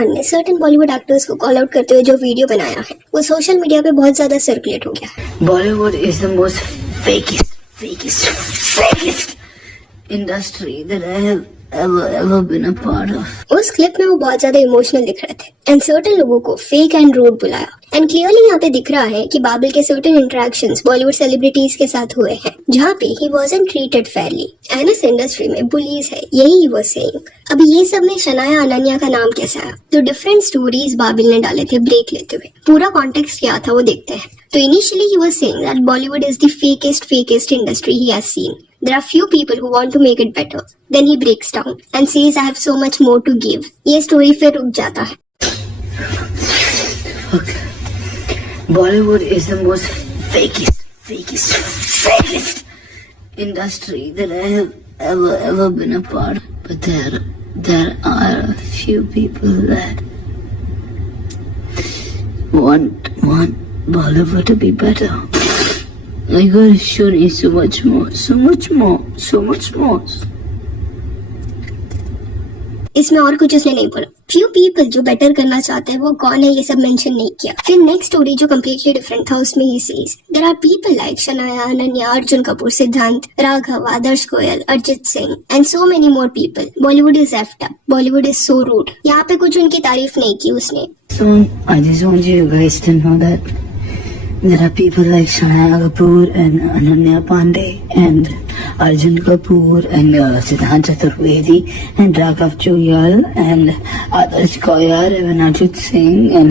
खान ने certain Bollywood actors को call out करते हुए जो वीडियो बनाया है वो सोशल मीडिया पे बहुत ज्यादा सर्कुलेट हो गया है। Bollywood is the most fakest industry that I have ever been a part of. उस क्लिप में वो बहुत ज्यादा इमोशनल दिख रहे थे एंड सर्टेन लोगों को फेक एंड रूड बुलाया एंड क्लियरली यहाँ पे दिख रहा है कि बाबिल के सर्टेन इंटरेक्शंस बॉलीवुड सेलिब्रिटीज के साथ हुए हैं जहाँ पे ही वाज़न्ट ट्रीटेड फेयरली एंड इस इंडस्ट्री में बुलीज है, यही ही वो सेइंग। अभी ये सब में शनाया अनन्या का नाम कैसे आया? तो डिफरेंट स्टोरीज बाबिल ने डाले थे ब्रेक लेते हुए। पूरा कॉन्टेक्स्ट क्या था वो देखते हैं। तो initially he was saying that Bollywood is the fakest industry he has seen. There are few people who want to make it better. Then he breaks down and says I have so much more to give. ये story फिर रुक जाता है। Bollywood is the most fakest industry that I have ever been a part of. But there are a few people that want Bollywood to be better. I gotta show you so much more. इसमें और कुछ उसने नहीं बोला। Few people जो better करना चाहते हैं वो कौन है ये सब मेंशन नहीं किया। फिर नेक्स्ट स्टोरी जो कम्प्लीटली डिफरेंट था उसमें ही says there are people like Shanaya Ananya, Arjun Kapoor, Siddhant, Raghav, Adarsh Goyal, Arijit Singh and so many more people. Bollywood is effed up, Bollywood is so rude. यहाँ पे कुछ उनकी तारीफ नहीं की उसने. So I just want you guys to know that there are people like Shania Kapoor and Ananya Pandey and Arjun Kapoor and Siddhant Chaturvedi and Raghav Choyal and Adarsh Goyal and Arjit Singh and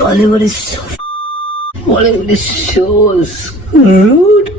Bollywood is so screwed.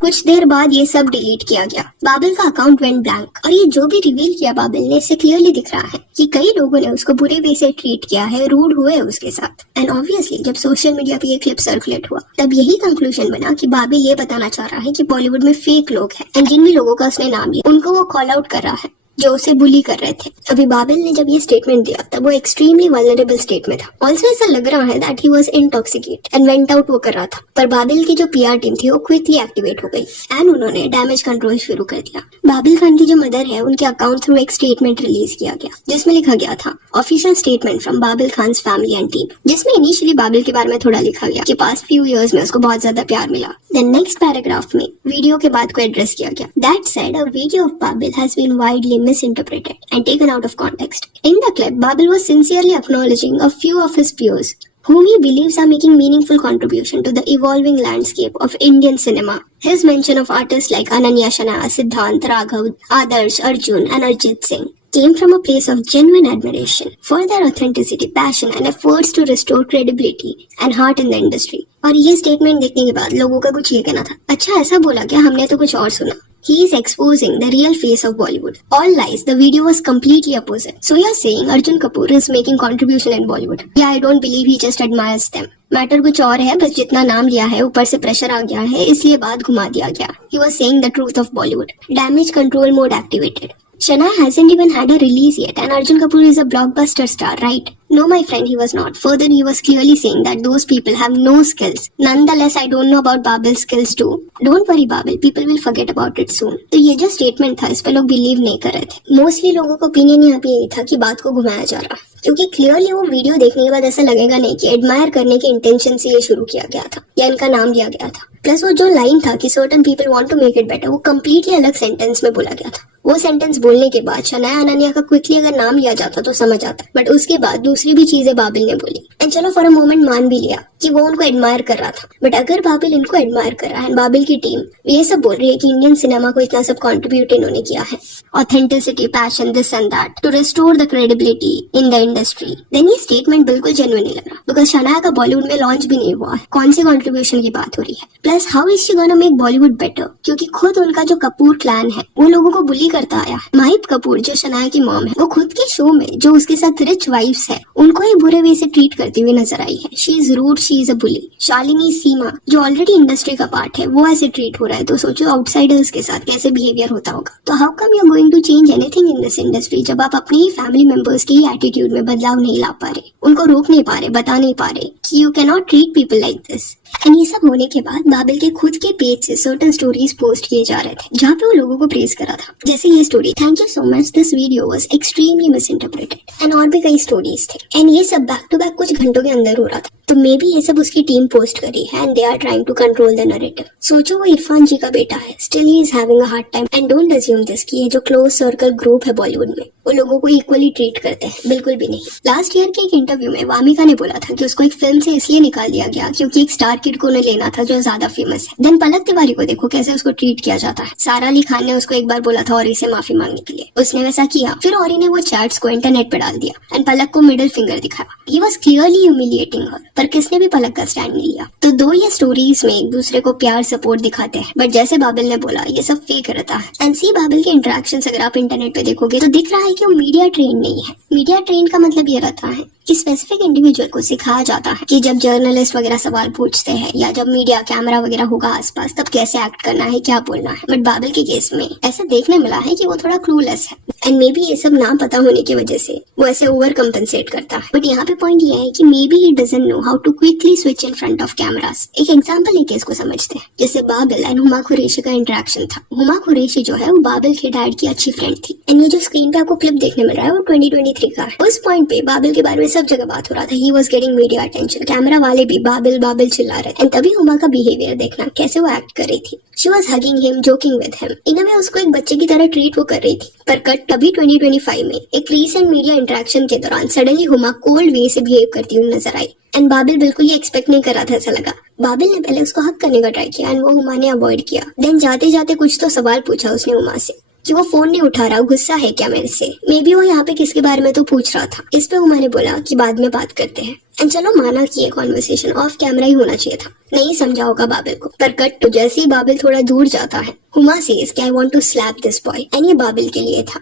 कुछ देर बाद ये सब delete किया गया. बाबिल का account went blank और ये जो भी रिवील किया बाबिल ने इससे क्लियरली दिख रहा है कि कई लोगों ने उसको बुरे वे से ट्रीट किया है, रूड हुए उसके साथ. एंड ऑब्वियसली जब सोशल मीडिया पे ये क्लिप सर्कुलेट हुआ तब यही कंक्लूजन बना कि बाबिल ये बताना चाह रहा है कि बॉलीवुड में फेक लोग हैं एंड जिन भी लोगों का उसने नाम लिया उनको वो कॉल आउट कर रहा है जो उसे बुली कर रहे थे. अभी बाबिल ने जब ये स्टेटमेंट दिया तब वो एक्सट्रीमली वल्नरेबल स्टेट में था. ऑल्सो ऐसा लग रहा है that he was intoxicate and went out वो कर रहा था. पर बाबिल की जो पीआर टीम थी वो क्विकली एक्टिवेट हो गई एंड उन्होंने डैमेज कंट्रोल शुरू कर दिया. बाबिल खान की जो मदर है उनके अकाउंट थ्रू एक स्टेटमेंट रिलीज किया गया जिसमें लिखा गया था official statement from Babil Khan family and team, जिसमें इनिशियली बाबिल के बारे में थोड़ा लिखा गया कि पास्ट फ्यू इयर्स में उसको बहुत ज्यादा प्यार मिला. देन नेक्स्ट पैराग्राफ में वीडियो के बाद को एड्रेस किया गया. That said a video of Babil has been widely misinterpreted and taken out of context. In the clip, Babil was sincerely acknowledging a few of his peers whom he believes are making meaningful contribution to the evolving landscape of Indian cinema. His mention of artists like Ananya, Shania, Siddhant, Raghav, Adarsh, Arjun and Arjit Singh came from a place of genuine admiration for their authenticity, passion and efforts to restore credibility and heart in the industry. और ये statement देखने के बाद लोगों का कुछ ये कहना था, अच्छा ऐसा बोला क्या, हमने तो कुछ और सुना. He is exposing the real face of Bollywood. All lies. The video was completely opposite. So you're saying Arjun Kapoor is making contribution in Bollywood? Yeah, I don't believe he just admires them. Matter कुछ और है, बस जितना नाम लिया है ऊपर से प्रेशर आ गया है इसलिए बात घुमा दिया गया. He was saying the truth of Bollywood. Damage control mode activated. Shania hasn't even had a release yet and Arjun Kapoor is a blockbuster star, right? No, my friend, he was not. Further, he was clearly saying that those people have no skills. Nonetheless, I don't know about Babil's skills too. Don't worry, Babil. People will forget about it soon. तो ये जो statement था इस पे लोग believe नहीं कर रहे थे. मोस्टली लोगों का ओपिनियन यहाँ पे यही था कि बात को घुमाया जा रहा, क्योंकि क्लियरली वो वीडियो देखने के बाद ऐसा लगेगा नहीं कि एडमायर करने के इंटेंशन से ये शुरू किया गया था या इनका नाम लिया गया था. प्लस वो जो लाइन था कि certain people want to make it better वो कम्प्लीटली अलग सेंटेंस में बोला गया था. वो सेंटेंस बोलने के बाद शनाया अनन्या का क्विकली अगर नाम लिया जाता तो समझ आता, बट उसके बाद दूसरी भी चीजें बाबिल ने बोली. एंड चलो फॉर अ मोमेंट मान भी लिया कि वो उनको एडमायर कर रहा था, बट अगर बाबिल इनको एडमायर कर रहा है, बाबिल की टीम ये सब बोल रही है कि इंडियन सिनेमा को इतना सब कंट्रीब्यूट इन्होंने किया है, authenticity, passion, this and that, to restore the credibility in the industry, then ये स्टेटमेंट बिल्कुल जेन्युइन नहीं लग रहा. बिकॉज शनाया का बॉलीवुड में लॉन्च भी नहीं हुआ है, कौन सी कंट्रीब्यूशन की बात हो रही है. Plus how is she gonna make Bollywood better, क्योंकि खुद उनका जो कपूर क्लैन है वो लोगों को बुली करता आया है. माहिब कपूर जो शनाया की मॉम है वो खुद के शो में जो उसके साथ रिच वाइफ्स है उनको ही बुरे वे से ट्रीट करती हुई नजर आई है. She is rude, she is a bully. Shalini Seema जो ऑलरेडी इंडस्ट्री का पार्ट है वो ऐसे ट्रीट हो रहा है, तो सोचो आउटसाइडर्स के साथ कैसे बिहेवियर होता होगा. तो how come you are going to change anything in this industry जब आप अपने ही फैमिली मेंबर्स के ही एटीट्यूड में बदलाव नहीं ला पा रहे, उनको रोक नहीं पा रहे, बता नहीं पा रहे कि you can not treat people like this. And ये सब होने के बाद बाबिल के खुद के पेज से सर्टेन स्टोरीज पोस्ट किए जा रहे थे जहाँ पे वो लोगों को प्रेज करा था, जैसे ये story, thank you so much, this video was extremely miss interpreted, and और भी कई स्टोरीज थे। एंड ये सब बैक टू बैक कुछ घंटों के अंदर हो रहा था। तो मे बी ये सब उसकी टीम पोस्ट करी है and they are trying to control the narrative. सोचो वो इरफान जी का बेटा है, still he is having a hard time, and don't assume this कि ये जो क्लोज सर्कल ग्रुप है बॉलीवुड में वो लोगों को इक्वली ट्रीट करते हैं, बिल्कुल भी नहीं। लास्ट ईयर के एक इंटरव्यू में वामिका ने बोला था कि उसको एक फिल्म से इसलिए निकाल दिया गया क्योंकि एक स्टार किड को उन्हें लेना था जो ज्यादा फेमस है। देन पलक तिवारी को देखो कैसे उसको ट्रीट किया जाता है। सारा अली खान ने उसको एक बार बोला था औरी से माफी मांगने के लिए, उसने वैसा किया, फिर औरी ने वो चैट्स को इंटरनेट पे डाल दिया एंड पलक को मिडिल फिंगर दिखाया। ही वाज क्लियरली ह्यूमिलिएटिंग हर, पर किसने भी पलक का स्टैंड नहीं लिया। तो दो ये स्टोरीज में एक दूसरे को प्यार सपोर्ट दिखाते हैं, बट जैसे बाबिल ने बोला ये सब फेक रहता है। एंड सी बाबिल के इंटरेक्शंस अगर आप इंटरनेट पे देखोगे तो दिख रहा है कि वो मीडिया ट्रेन नहीं है। मीडिया ट्रेन का मतलब ये रहता है कि स्पेसिफिक इंडिविजुअल को सिखाया जाता है कि जब जर्नलिस्ट वगैरह सवाल पूछते हैं या जब मीडिया कैमरा वगैरह होगा आसपास तब कैसे एक्ट करना है, क्या बोलना है। बट बाबिल के केस में ऐसा देखने मिला है कि वो थोड़ा क्लूलेस है एंड मे बी ये सब ना पता होने की वजह से वो ऐसे ओवर कंपनसेट करता है। बट यहाँ पे पॉइंट ये है कि maybe he doesn't know how to quickly switch in front of cameras. एक एग्जांपल लेके इसको समझते हैं, जैसे बाबिल एंड हुमा कुरैशी का इंटरेक्शन था। हुमा कुरैशी जो है वो बाबिल के डैड की अच्छी फ्रेंड थी एंड ये जो स्क्रीन पे आपको क्लिप देखने मिल रहा है वो 2023 का है। उस पॉइंट पे बाबिल के बारे में सब जगह बात हो रहा था, he was getting media attention, camera वाले भी बाबिल बाबिल चिल्ला रहे एंड तभी हुमा का बिहेवियर देखना कैसे वो एक्ट कर रही थी। She was hugging him, joking with him, in a way उसको एक बच्चे की तरह ट्रीट वो कर रही थी। पर कट तभी 2025 में एक रीसेंट मीडिया इंटरेक्शन के दौरान सडनली हुमा कोल्ड वे से बिहेव करती हुई नजर आई एंड बाबिल बिल्कुल ये एक्सपेक्ट नहीं कर रहा था। ऐसा लगा बाबिल ने पहले उसको हक करने का ट्राई किया एंड वो हुमा ने अवॉइड किया। देन जाते जाते कुछ तो सवाल पूछा उसने हुमा से कि वो फोन नहीं उठा रहा, गुस्सा है क्या मेरे से, मे बी वो यहाँ पे किसके बारे में तो पूछ रहा था। इस पे हुमा ने बोला कि बाद में बात करते हैं एंड चलो माना कि ये कॉन्वर्सेशन ऑफ कैमरा ही होना चाहिए था, नहीं समझा होगा बाबिल को। पर कट तो जैसे ही बाबिल थोड़ा दूर जाता है हुमा सेज कि I want to slap this boy and ये बाबिल के लिए था।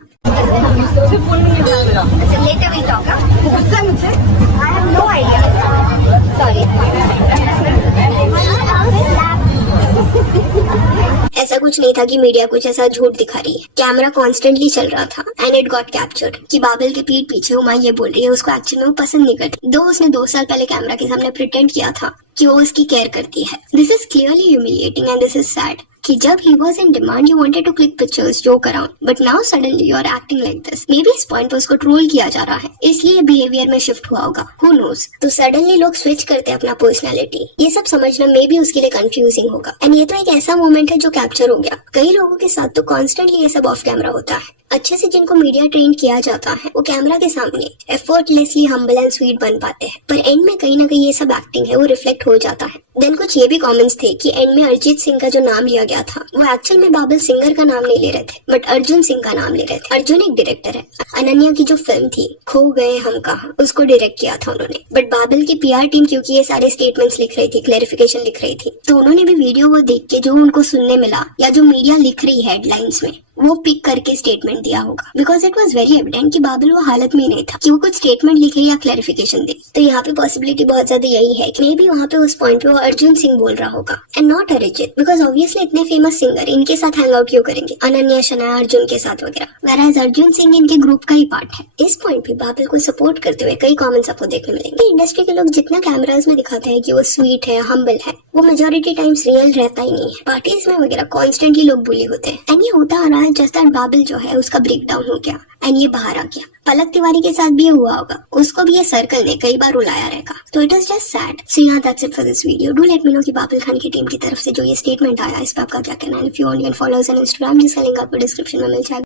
ऐसा कुछ नहीं था कि मीडिया कुछ ऐसा झूठ दिखा रही है, कैमरा कॉन्स्टेंटली चल रहा था एंड इट गॉट कैप्चर्ड कि बाबिल के पीठ पीछे हुमा ये बोल रही है उसको एक्चुअली में वो पसंद नहीं करती, दो उसने 2 साल पहले कैमरा के सामने प्रिटेंड किया था कि वो उसकी केयर करती है। This is clearly humiliating and this is sad कि जब he was in demand you wanted to click pictures, joke around, but now suddenly you are acting like this. Maybe इस पॉइंट पर उसको ट्रोल किया जा रहा है इसलिए बिहेवियर में शिफ्ट हुआ होगा, who knows। तो सडनली लोग स्विच करते हैं अपना पर्सनालिटी, ये सब समझना मे बी उसके लिए कंफ्यूजिंग होगा। एंड ये तो एक ऐसा मोमेंट है जो कैप्चर हो गया। कई लोगों के साथ तो कॉन्स्टेंटली ये सब ऑफ कैमरा होता है, अच्छे से जिनको मीडिया ट्रेन किया जाता है वो कैमरा के सामने एफर्टलेसली हम्बल एंड स्वीट बन पाते हैं, पर एंड में कहीं ना कहीं ये सब एक्टिंग है वो रिफ्लेक्ट हो जाता है। देन कुछ ये भी कमेंट्स थे कि एंड में अरिजीत सिंह का जो नाम लिया गया था वो एक्चुअल में बाबिल सिंगर का नाम नहीं ले रहे थे बट अर्जुन सिंह का नाम ले रहे थे। अर्जुन एक डायरेक्टर है, अनन्या की जो फिल्म थी खो गए हम कहाँ उसको डायरेक्ट किया था उन्होंने। बट बाबिल की पीआर टीम क्योंकि ये सारे स्टेटमेंट्स लिख रही थी, क्लैरिफिकेशन लिख रही थी, तो उन्होंने भी वीडियो वो देख के जो उनको सुनने मिला या जो मीडिया लिख रही है हेडलाइंस में वो पिक करके स्टेटमेंट दिया होगा, because it was very evident कि बाबिल वो हालत में नहीं था कि वो कुछ स्टेटमेंट लिखे या क्लैरिफिकेशन दे। तो यहाँ पे पॉसिबिलिटी बहुत ज्यादा यही है कि मे बी वहाँ पे उस पॉइंट पे वो अर्जुन सिंह बोल रहा होगा and not Arijit, because obviously इतने फेमस सिंगर इनके साथ हैंग आउट क्यों करेंगे, अनन्या शनाया अर्जुन के साथ वगैरह, whereas अर्जुन सिंह इनके ग्रुप का ही पार्ट है। इस पॉइंट पे बाबिल को सपोर्ट करते हुए कई कमेंट्स आपको देखने मिलेंगे। इंडस्ट्री के लोग जितना कैमराज में दिखाते हैं कि वो स्वीट है, हम्बल है, वो मेजोरिटी टाइम्स रियल रहता ही नहीं है। पार्टीज में वगैरह कॉन्स्टेंटली लोग बुली होते हैं एंड ये होता आ रहा है जस्ट दैट बाबिल जो है उसका ब्रेक डाउन हो गया एंड ये बाहर आ गया। पलक तिवारी के साथ भी ये हुआ होगा, उसको भी ये सर्कल ने कई बार रुलाया रहेगा। तो it is just sad. So yeah, that's it for this video. Do let me know कि बाबिल खान की टीम की तरफ से जो ये स्टेटमेंट आया इस पर आपका क्या कहना है। If you want follow us on Instagram जिसका लिंक आपको डिस्क्रिप्शन में मिल जाएगा।